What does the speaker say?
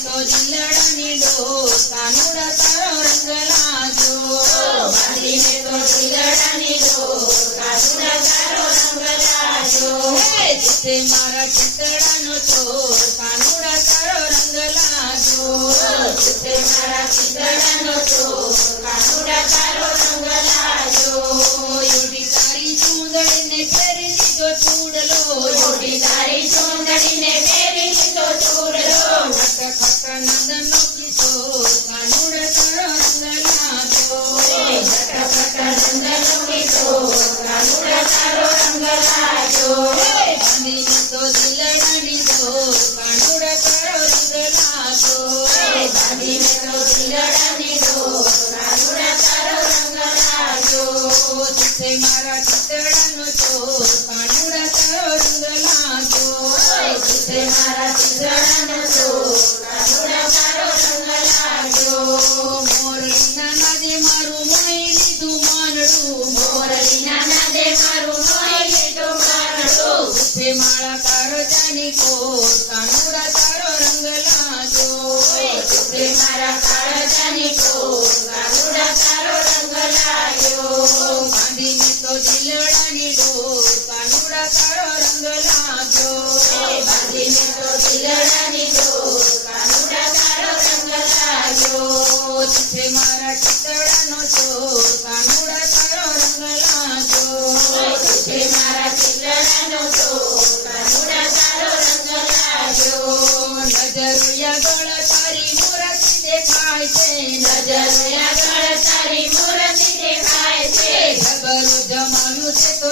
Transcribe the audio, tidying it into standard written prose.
તો દિલડાની ડોર કાનુડા તારો રંગ લાજો બાંધીને તો દિલડાની ડોર કાનુડા તારો રંગ લાજો જીતે મારા ચિતડાનો ચોર કાનુડા તારો રંગ લાજો જીતે મારા ચિતડાનો ચોર કાનુડા તારો રંગ લાજો યોડી તારી ચૂંદડીને ફેરી લીધો ચૂડલો યોડી તારી ચૂંદડીને ફેરી લીધો ચૂડલો ખટ ખટ નંદનનો કિશોર કાનુડા તારો રંગ લાજો ખટ નંદનનો કિશોર કાનુડા તારો રંગ લાજો બાંધીને તો દિલડાની ડોર કાનુડા તારો રંગ લાજો બાંધીને તો દિલડાની ડોર કાનુડા તારો રંગ લાજો જીતે મારા ચિતડાનો ચોર કાનુડા તારો રંગ લાજો જીતે મારા ચિતડાનો ચોર કાનુડા તારો રંગ લાજો મોરલીના નાદે મારું મોહી લીધું માનડું મોરલીના નાદે મારું મોહી લીધું માનડું જીતે મારા કાળજાની કોર કાનુડા તારો રંગ લાજો જીતે મારા કાળજાની કોર કાનુડા તારો રંગ લાજો બાંધીને તો દિલડાની ડોર કાનુડા તારો રંગ લાજો બાંધીને તો દિલડાની ડોર કાનુડા તારો રંગ લાજો જીતે મારા ચિતડાનો ચોર કાનુડા તારો રંગ લાજો જીતે મારા ચિતડાનો ચોર કાનુડા તારો રંગ લાજો નજરિયા ગળ તારી મૂર્તિ દેખાય છે નજર આગળ તારી મૂર્તિ દેખાય છે ઢગલો જમાવ્યું છે તો